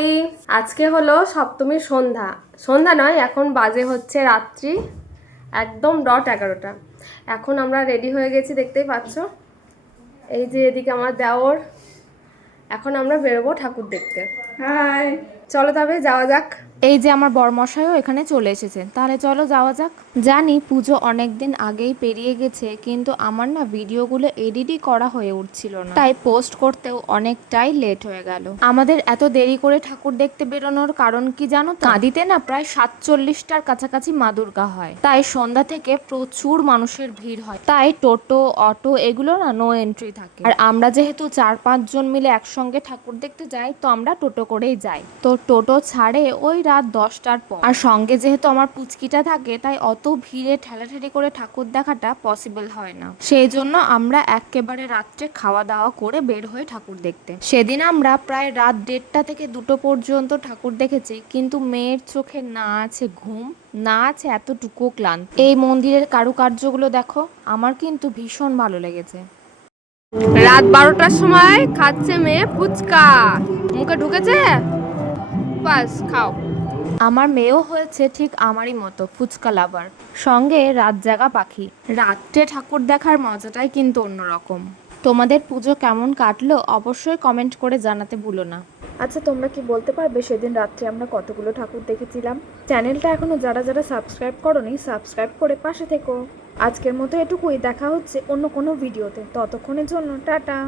High, আজকে হলো সপ্তমীর সন্ধ্যা। সন্ধ্যা নয়, এখন বাজে হচ্ছে রাত্রি একদম ডট 11টা। এখন আমরা রেডি হয়ে গেছি, দেখতেই পাচ্ছ। এই যে এদিকে আমার দেওর। এখন আমরা বেরোবো ঠাকুর দেখতে। হাই, চলো তবে যাওয়া যাক। এই যে আমার বরমশাইও এখানে চলে এসেছে, তাহলে চলো যাওয়া যাক। জানি পুজো অনেক দিন আগেই পেরিয়ে গেছে, কিন্তু আমার না ভিডিওগুলো এডিটই করা হয়ে উঠছিল না, তাই পোস্ট করতেও অনেকটাই লেট হয়ে গেল। আমাদের এত দেরি করে ঠাকুর দেখতে বেরোনোর কারণ কি জানো তো? কাঁদিতে না প্রায় 47টার কাছাকাছি মা দুর্গা হয়, তাই সন্ধ্যা থেকে প্রচুর মানুষের ভিড় হয়, তাই টোটো অটো এগুলো না নো এন্ট্রি থাকে। আর আমরা যেহেতু 4-5 জন মিলে একসঙ্গে ঠাকুর দেখতে যাই, তো আমরা টোটো করেই যাই। তো টোটো ছাড়ে ওই রাত 10টার পর। আর সঙ্গে যেহেতু আমার পুচকিটা থাকে, তাই অত ভিড়ে ঠেলাঠেলি করে ঠাকুর দেখাটা পসিবল হয় না। সেই জন্য আমরা একেবারে রাত্রে খাওয়া দাওয়া করে বের হয়ে ঠাকুর দেখতে। সেদিন আমরা প্রায় রাত 1:30 থেকে 2টো পর্যন্ত ঠাকুর দেখেছি, কিন্তু মেয়ের চোখে না আছে ঘুম, না আছে এতটুকু ক্লান্ত। এই মন্দিরের কারুকার্যগুলো দেখো, আমার কিন্তু ভীষণ ভালো লেগেছে। রাত 12টার সময় খাচ্ছে মেয়ে ফুচকা। মুখে ঢুকেছে, বাস খাও। আমার মেয়েও হয়েছে ঠিক আমারই মতো ফুচকা লাভার, সঙ্গে রাত জাগা পাখি। রাত্রে ঠাকুর দেখার মজাটাই কিন্তু অন্যরকম। তোমাদের পুজো কেমন কাটলো অবশ্যই কমেন্ট করে জানাতে ভুলো না। আচ্ছা, তোমরা কি বলতে পারবে সেদিন রাত্রে আমরা কতগুলো ঠাকুর দেখেছিলাম? চ্যানেলটা এখনো যারা যারা সাবস্ক্রাইব করোনি, সাবস্ক্রাইব করে পাশে থেকো। আজকের মতো এটুকুই, দেখা হচ্ছে অন্য কোনো ভিডিওতে। ততক্ষণের জন্য টাটা।